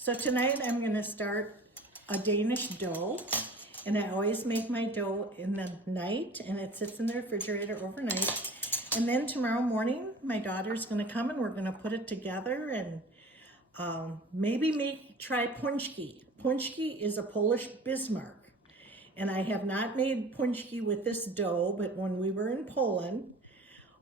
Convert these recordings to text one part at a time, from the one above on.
So tonight I'm gonna start a Danish dough, and I always make my dough in the night and it sits in the refrigerator overnight. And then tomorrow morning, my daughter's gonna come and we're gonna put it together and maybe try punchki. Punchki is a Polish Bismarck. And I have not made punchki with this dough, but when we were in Poland,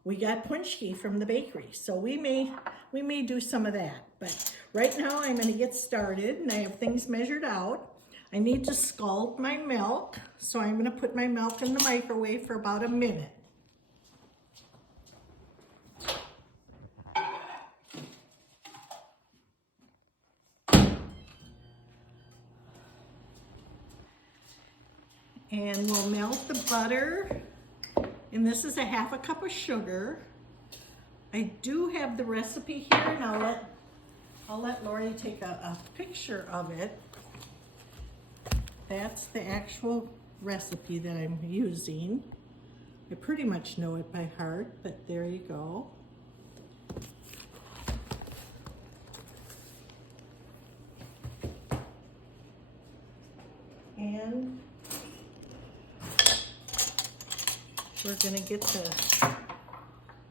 we got punchki from the bakery. So we may do some of that. But right now I'm gonna get started and I have things measured out. I need to scald my milk. So I'm gonna put my milk in the microwave for about a minute. And we'll melt the butter. And this is a half a cup of sugar. I do have the recipe here, and I'll let Lori take a picture of it. That's the actual recipe that I'm using. I pretty much know it by heart, but there you go. And we're gonna get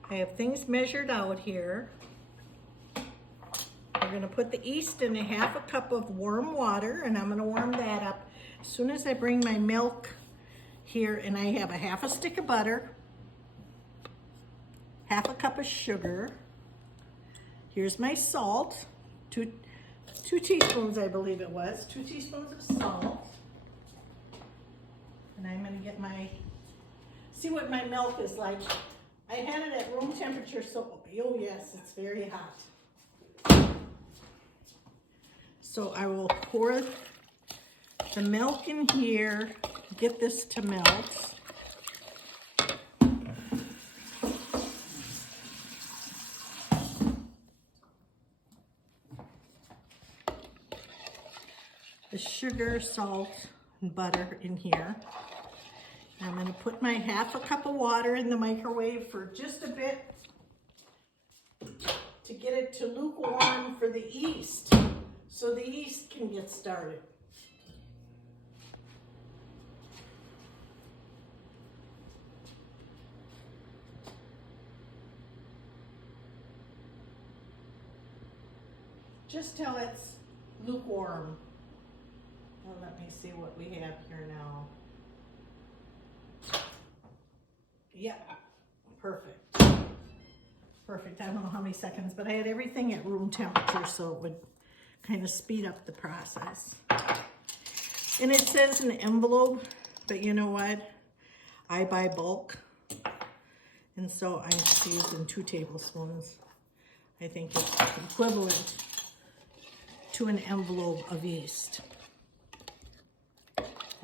I have things measured out here. We're gonna put the yeast in a half a cup of warm water, and I'm gonna warm that up. As soon as I bring my milk here, and I have a half a stick of butter, half a cup of sugar. Here's my salt, two teaspoons, I believe it was, 2 teaspoons of salt. And I'm gonna get see what my milk is like. I had it at room temperature, so, oh yes, it's very hot. So I will pour the milk in here, get this to melt. The sugar, salt, and butter in here. I'm going to put my half a cup of water in the microwave for just a bit to get it to lukewarm for the yeast, so the yeast can get started. Just till it's lukewarm. Well, let me see what we have here now. Yeah, perfect. Perfect. I don't know how many seconds, but I had everything at room temperature, so it would kind of speed up the process. And it says an envelope, but you know what? I buy bulk, and so I'm just using 2 tablespoons. I think it's equivalent to an envelope of yeast.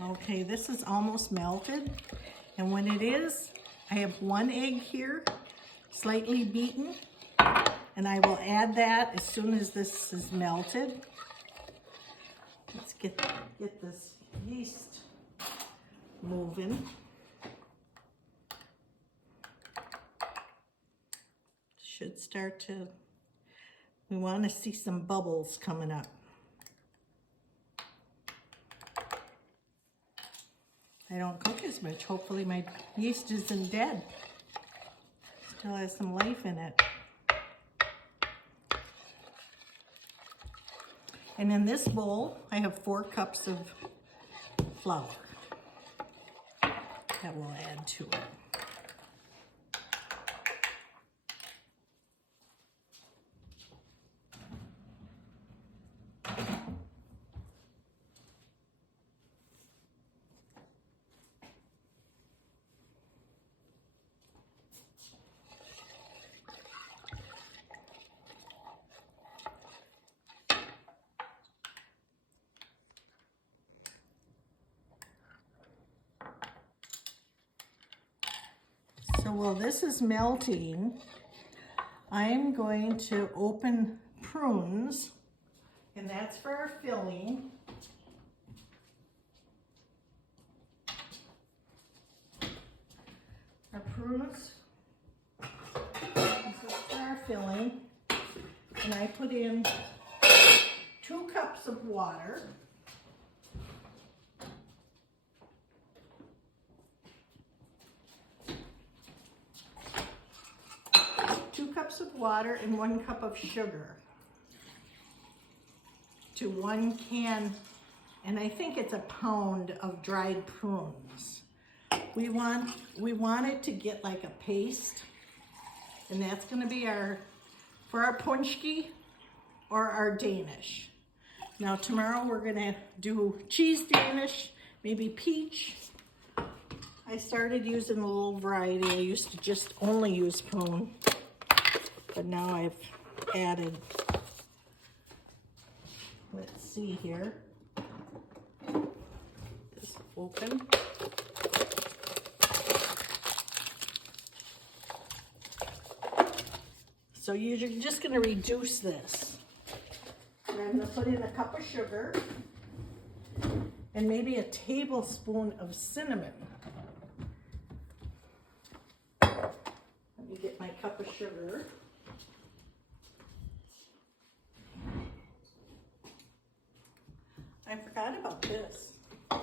Okay, this is almost melted, and when it is, I have 1 egg here, slightly beaten, and I will add that as soon as this is melted. Let's get this yeast moving. Should start to, we want to see some bubbles coming up. I don't cook as much. Hopefully my yeast isn't dead. Still has some life in it. And in this bowl, I have 4 cups of flour that we'll add to it. So while this is melting, I'm going to open prunes, and that's for our filling. Our prunes, this is for our filling, and I put in 2 cups of water. 2 cups of water and 1 cup of sugar to 1 can, and I think it's a pound of dried prunes. We want it to get like a paste, and that's going to be for our punchki or our Danish. Now tomorrow we're going to do cheese Danish, maybe peach. I started using a little variety. I used to just only use prune, but now I've added, let's see here, this open. So you're just going to reduce this. And I'm going to put in a cup of sugar and maybe a tablespoon of cinnamon. Let me get my cup of sugar. I forgot about this. We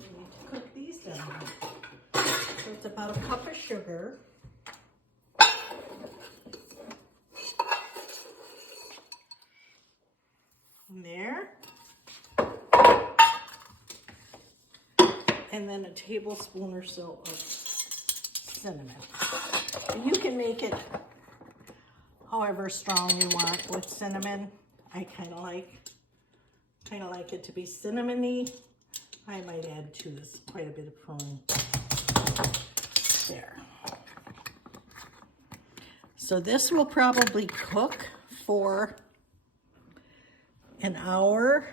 need to cook these down. So it's about a cup of sugar. There, and then a tablespoon or so of cinnamon. And you can make it however strong you want with cinnamon. I kind of like it to be cinnamony. I might add to this quite a bit of prune. There. So this will probably cook for an hour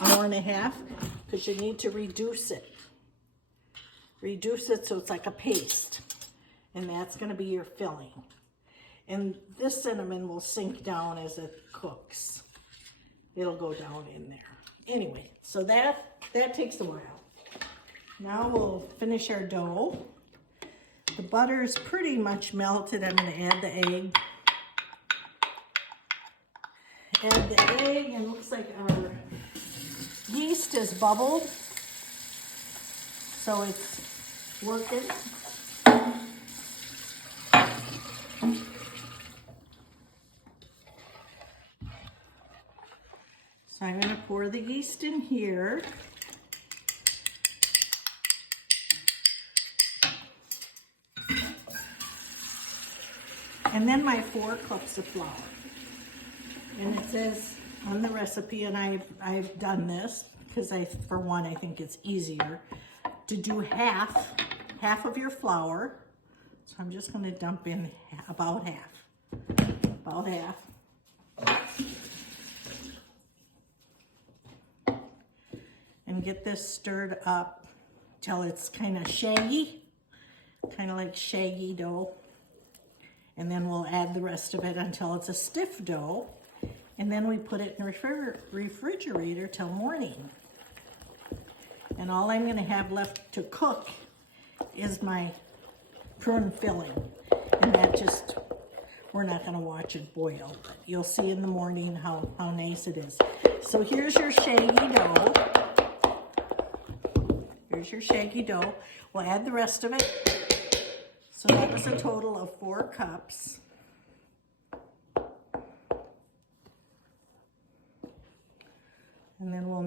and a half, because you need to reduce it. Reduce it so it's like a paste, and that's going to be your filling. And this cinnamon will sink down as it cooks. It'll go down in there. Anyway, so that takes a while. Now we'll finish our dough. The butter is pretty much melted. I'm going to add the egg. Add the egg, and it looks like our yeast is bubbled, so it's working. So I'm going to pour the yeast in here. And then my 4 cups of flour. And it says on the recipe, and I've done this because for one, I think it's easier to do half of your flour. So I'm just going to dump in about half. And get this stirred up till it's kind of shaggy, kind of like shaggy dough. And then we'll add the rest of it until it's a stiff dough. And then we put it in the refrigerator till morning. And all I'm going to have left to cook is my prune filling. And that just, we're not going to watch it boil. You'll see in the morning how nice it is. So here's your shaggy dough. Here's your shaggy dough. We'll add the rest of it. So that was a total of 4 cups. And then we'll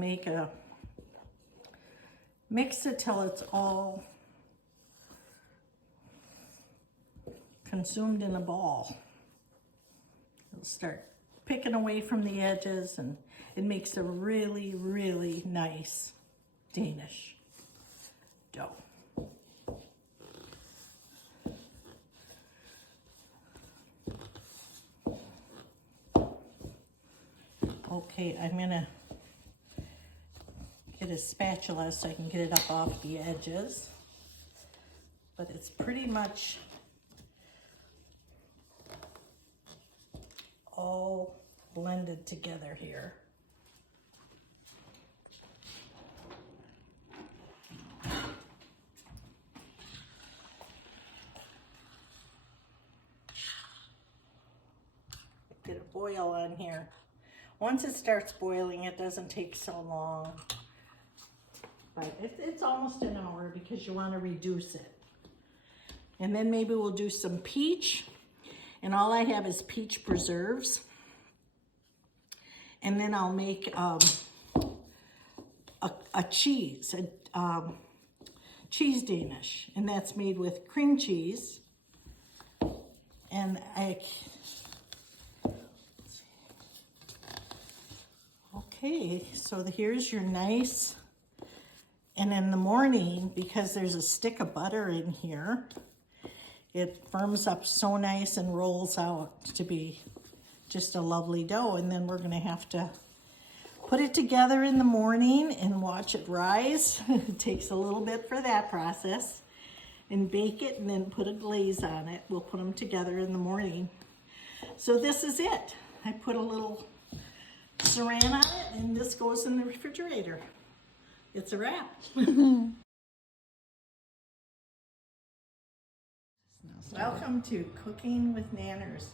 mix it till it's all consumed in a ball. It'll start picking away from the edges, and it makes a really, really nice Danish dough. Okay, I'm gonna get a spatula so I can get it up off the edges. But it's pretty much all blended together here. Get a boil on here. Once it starts boiling, it doesn't take so long. But it's almost an hour because you want to reduce it. And then maybe we'll do some peach. And all I have is peach preserves. And then I'll make a cheese, cheese Danish. And that's made with cream cheese. And okay, so here's your nice, and in the morning, because there's a stick of butter in here, it firms up so nice and rolls out to be just a lovely dough. And then we're gonna have to put it together in the morning and watch it rise. It takes a little bit for that process. And bake it and then put a glaze on it. We'll put them together in the morning. So this is it. I put a little saran on it and this goes in the refrigerator. It's a wrap. Welcome to Cooking with Nanners.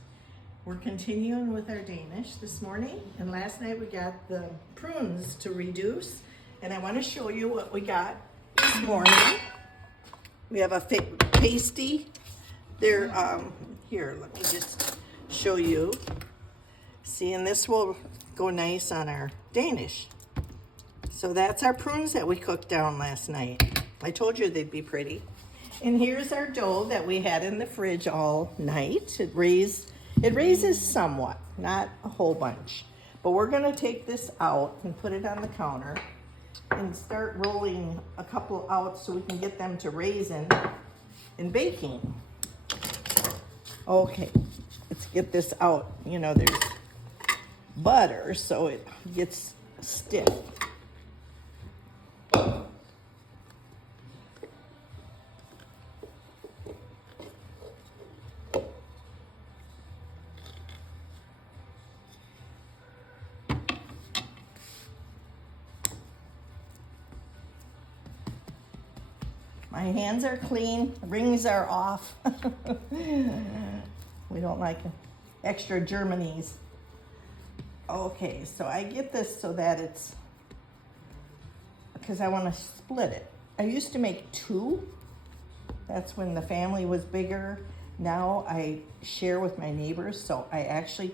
We're continuing with our Danish this morning, and last night we got the prunes to reduce, and I want to show you what we got this morning. We have a pasty. They're here, let me just show you. See, and this will go nice on our Danish. So that's our prunes that we cooked down last night. I told you they'd be pretty. And here's our dough that we had in the fridge all night. It raises somewhat, not a whole bunch. But we're gonna take this out and put it on the counter and start rolling a couple out so we can get them to raisin and baking. Okay, let's get this out. You know, there's butter, so it gets stiff. My hands are clean, rings are off. We don't like extra Germanies. Okay, so I get this so that it's, because I want to split it. I used to make 2. That's when the family was bigger. Now I share with my neighbors, so I actually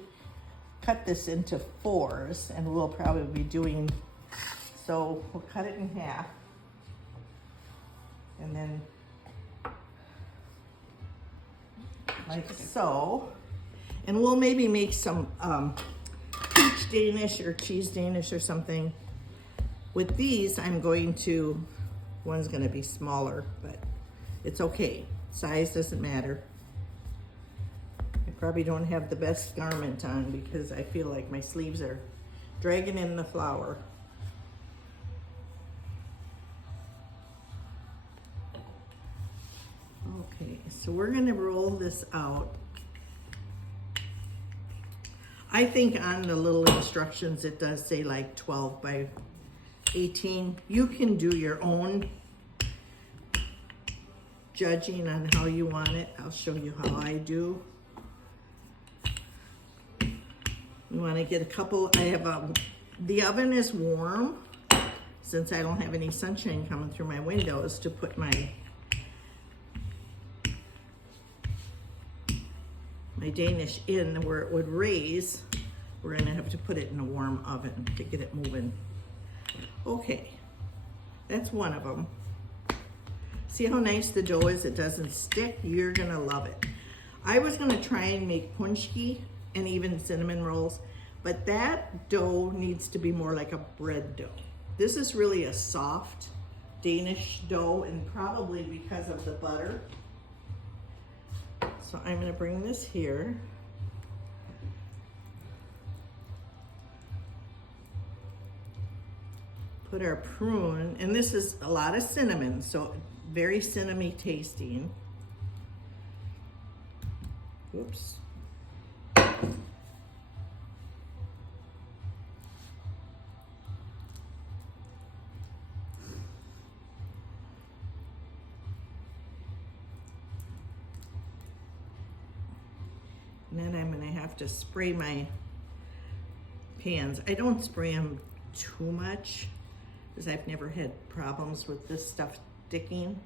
cut this into 4s, and we'll probably be doing, so we'll cut it in half. And then, like so. And we'll maybe make some peach Danish or cheese Danish or something. With these, I'm going to, one's gonna be smaller, but it's okay. Size doesn't matter. I probably don't have the best garment on because I feel like my sleeves are dragging in the flour. Okay, so we're gonna roll this out. I think on the little instructions it does say like 12 by 18. You can do your own judging on how you want it. I'll show you how I do. You wanna get a couple, the oven is warm since I don't have any sunshine coming through my windows to put my Danish in where it would raise. We're gonna have to put it in a warm oven to get it moving. Okay, that's one of them. See how nice the dough is? It doesn't stick. You're gonna love it. I was gonna try and make punchki and even cinnamon rolls, but that dough needs to be more like a bread dough. This is really a soft Danish dough, and probably because of the butter. So I'm gonna bring this here. Put our prune, and this is a lot of cinnamon, so very cinnamony tasting. Oops. And then I'm gonna have to spray my pans. I don't spray them too much because I've never had problems with this stuff sticking.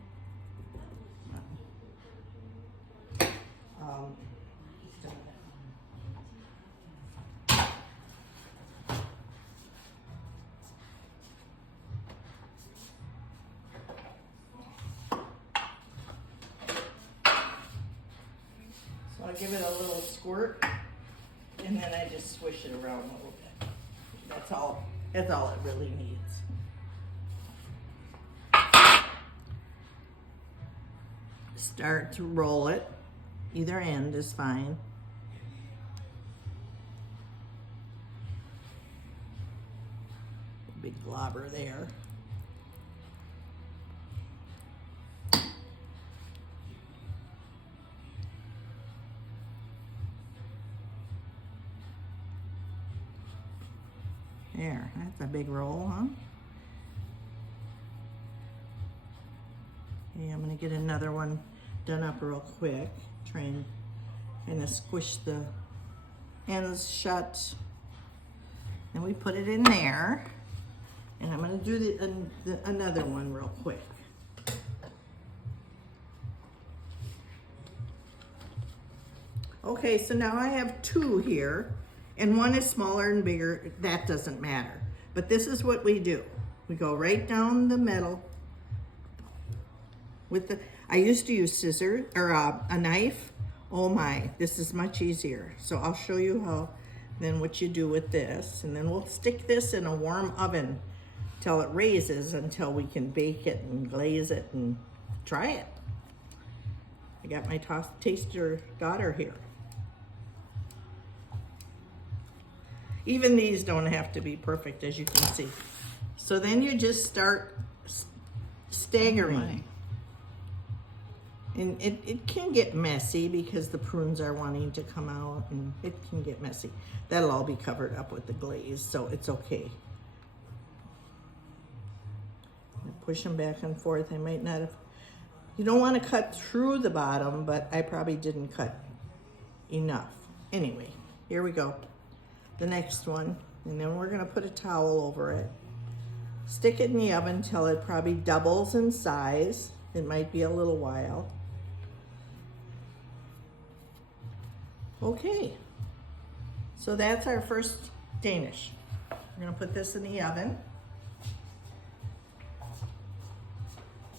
So I'll give it a little squirt, and then I just swish it around a little bit. That's all it really needs. Start to roll it. Either end is fine. Big globber there. There, that's a big roll, huh? Okay, I'm gonna get another one done up real quick. Try and kind of squish the ends shut. And we put it in there. And I'm gonna do another one real quick. Okay, so now I have two here. And one is smaller and bigger, that doesn't matter. But this is what we do. We go right down the middle with the, I used to use scissors, or a knife. Oh my, this is much easier. So I'll show you how, then what you do with this. And then we'll stick this in a warm oven till it raises, until we can bake it and glaze it and try it. I got my taster daughter here. Even these don't have to be perfect, as you can see. So then you just start staggering. And it can get messy because the prunes are wanting to come out, and it can get messy. That'll all be covered up with the glaze, so it's okay. Push them back and forth. I might not have, you don't want to cut through the bottom, but I probably didn't cut enough. Anyway, here we go. The next one, and then we're gonna put a towel over it. Stick it in the oven till it probably doubles in size. It might be a little while. Okay, so that's our first Danish. We're gonna put this in the oven.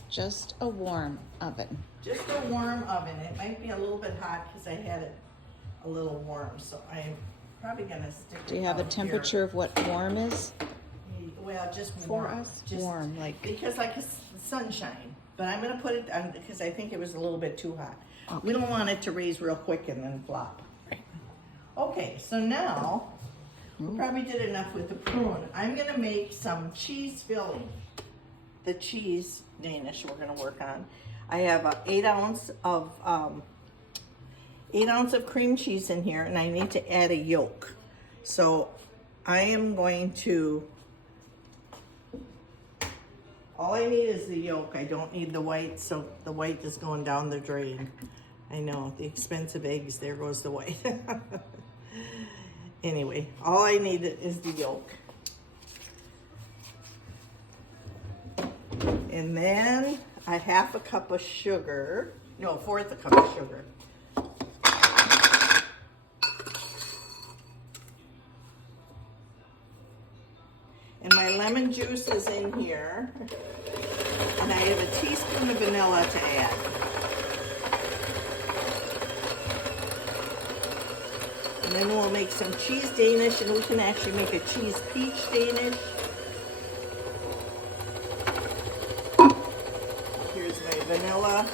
Just a warm oven. Just a warm oven. It might be a little bit hot because I had it a little warm, so I'm probably gonna stick it. Do you have a temperature of what warm is? Well, just For warm. us? Just Warm, like. because like sunshine. But I'm gonna put it on because I think it was a little bit too hot. Okay. We don't want it to raise real quick and then flop. Right. Okay, so now we probably did enough with the prune. I'm gonna make some cheese filling. The cheese Danish we're gonna work on. I have 8 ounce of 8 ounce of cream cheese in here, and I need to add a yolk. So I am going to, all I need is the yolk. I don't need the white, so the white is going down the drain. I know, the expensive eggs, there goes the white. Anyway, all I need is the yolk. And then a 1/2 cup of sugar, no, 1/4 cup of sugar. And my lemon juice is in here. And I have a teaspoon of vanilla to add. And then we'll make some cheese Danish, and we can actually make a cheese peach Danish. Here's my vanilla.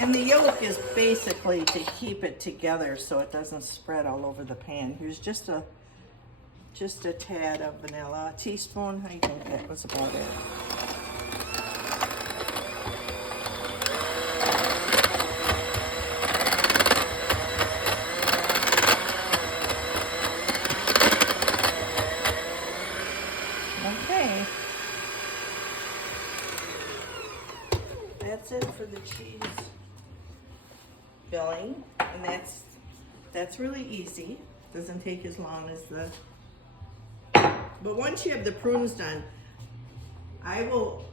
And the yolk is basically to keep it together so it doesn't spread all over the pan. Here's just a tad of vanilla. A teaspoon, I think that was about it. Okay. That's it for the cheese filling, and that's That's really easy. Doesn't take as long as the, but once you have the prunes done, I will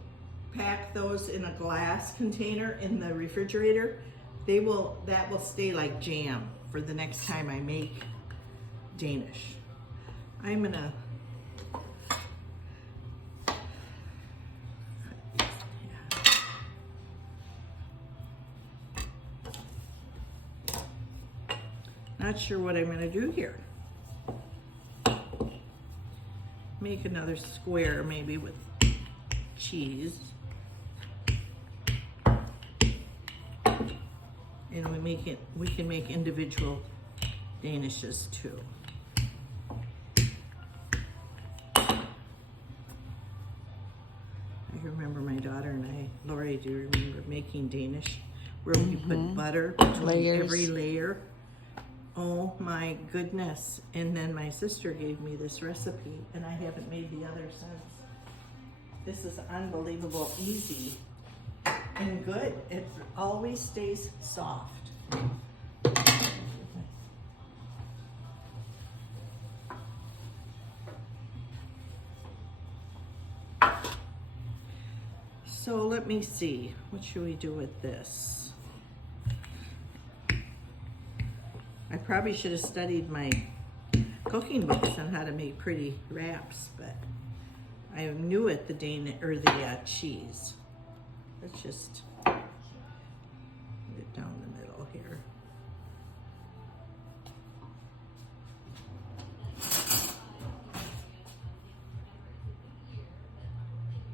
pack those in a glass container in the refrigerator. That will stay like jam for the next time I make Danish. I'm gonna, not sure what I'm gonna do here. Make another square maybe with cheese. And we can make individual Danishes too. I remember my daughter and I, Lori, do you remember making Danish? Where we put butter between every layer. Oh my goodness. And then my sister gave me this recipe and I haven't made the other since. This is unbelievable easy and good. It always stays soft. So let me see, what should we do with this? I probably should have studied my cooking books on how to make pretty wraps, but I knew it, the cheese. Let's just put it down the middle here.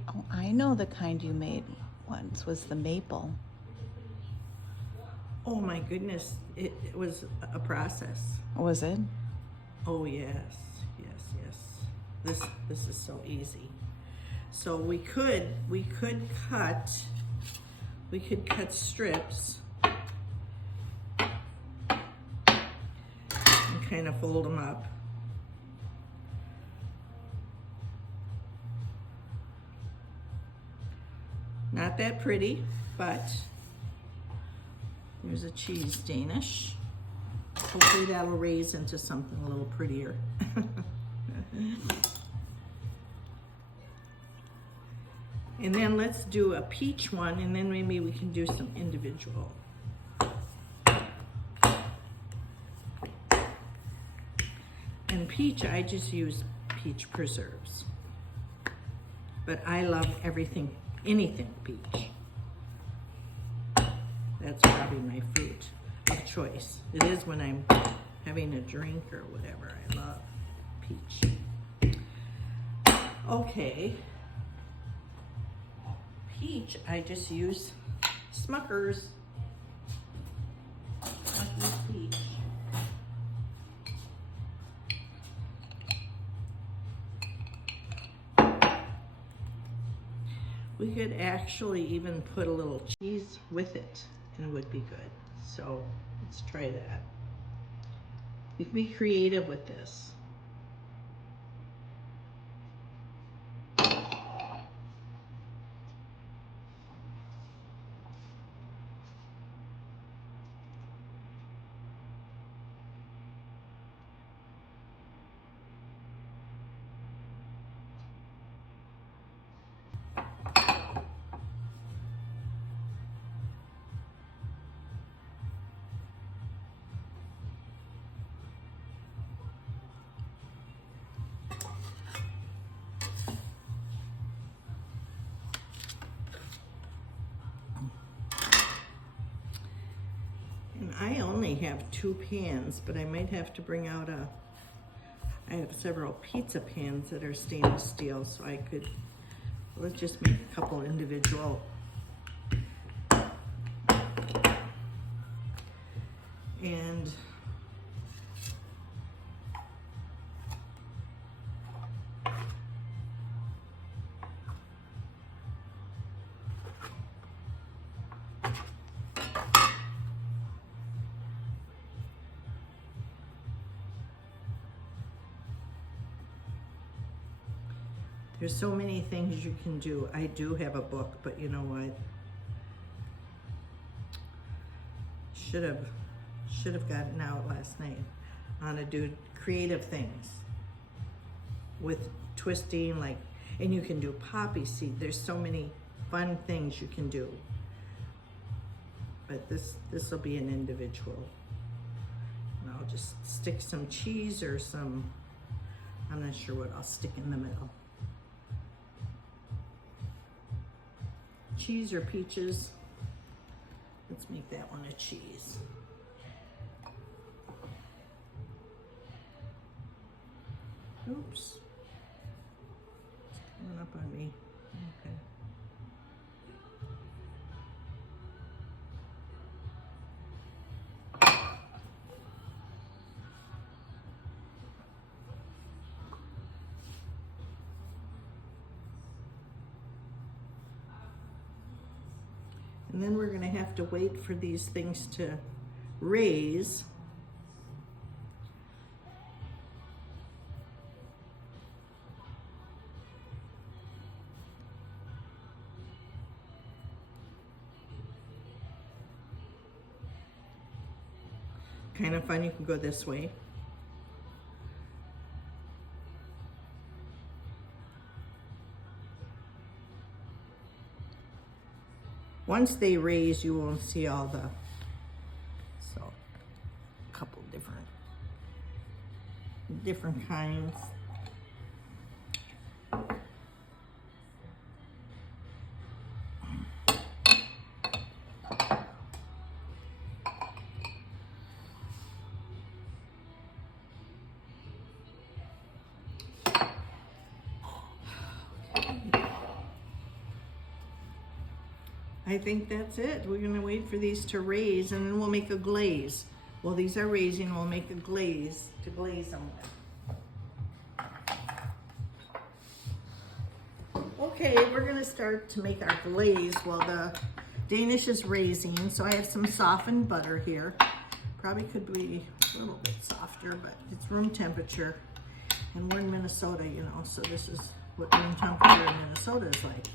Oh, I know the kind you made once was the maple. Oh my goodness, it was a process. Was it? Oh yes, yes, yes. This is so easy. So we could cut strips and kind of fold them up. Not that pretty, but there's a cheese Danish. Hopefully that'll raise into something a little prettier. And then let's do a peach one, and then maybe we can do some individual. And peach, I just use peach preserves. But I love anything peach. That's probably my fruit of choice. It is when I'm having a drink or whatever. I love peach. Okay. Peach, I just use Smucker's peach. We could actually even put a little cheese with it and it would be good. So let's try that. We can be creative with this. I only have 2 pans, but I might have to bring out I have several pizza pans that are stainless steel, so I could, let's just make a couple individual. And there's so many things you can do. I do have a book, but you know what? Should should have gotten out last night on to do creative things with twisting, like, and you can do poppy seed. There's so many fun things you can do. But this will be an individual. And I'll just stick some cheese or some, I'm not sure what I'll stick in the middle. Cheese or peaches. Let's make that one a cheese. Oops. It's coming up on me. Okay. And then we're gonna have to wait for these things to raise. Kind of fun, you can go this way. Once they raise, you won't see all the, so a couple different kinds. I think that's it. We're gonna wait for these to raise and then we'll make a glaze. While these are raising, we'll make a glaze to glaze them with. Okay, we're gonna start to make our glaze while the Danish is raising. So I have some softened butter here. Probably could be a little bit softer, but it's room temperature. And we're in Minnesota, you know, so this is what room temperature in Minnesota is like.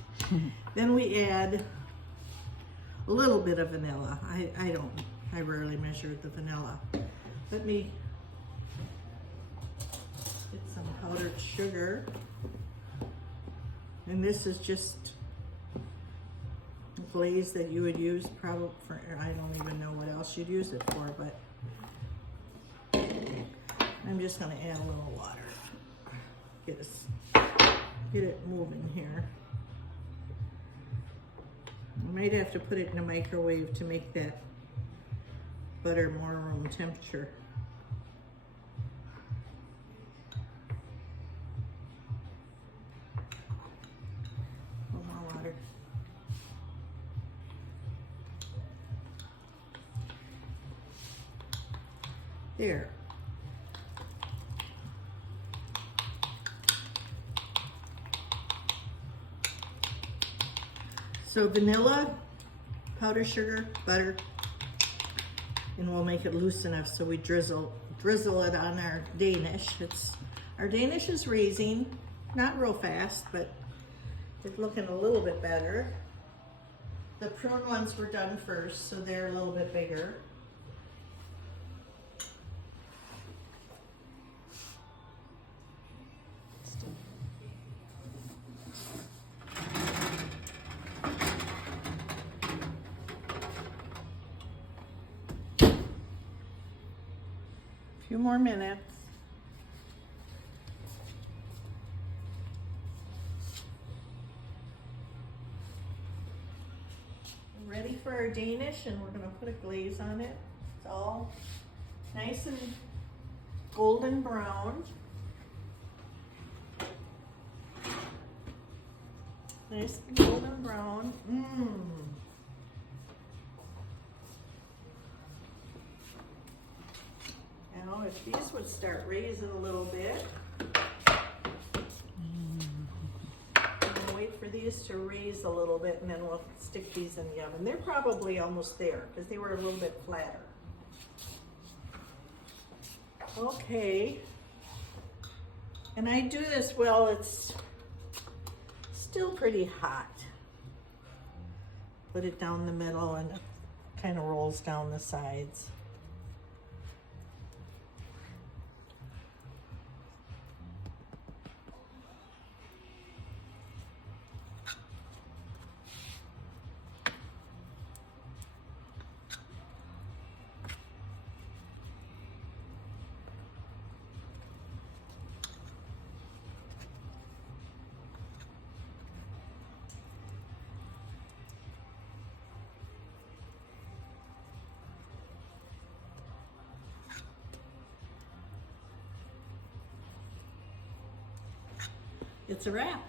Then we add a little bit of vanilla. I rarely measure the vanilla. Let me get some powdered sugar. And this is just a glaze that you would use probably for, I don't even know what else you'd use it for, but I'm just gonna add a little water. Get it moving here. I might have to put it in a microwave to make that butter more room temperature. A little more water. There. So vanilla, powdered sugar, butter, and we'll make it loose enough so we drizzle it on our Danish. Our Danish is raising, not real fast, but it's looking a little bit better. The prune ones were done first, so they're a little bit bigger. Few more minutes. We're ready for our Danish and we're gonna put a glaze on it. It's all nice and golden brown. Nice and golden brown. Now, if these would start raising a little bit, we'll wait for these to raise a little bit and then we'll stick these in the oven. They're probably almost there because they were a little bit flatter. Okay. And I do this while it's still pretty hot. Put it down the middle and it kind of rolls down the sides. It's a wrap.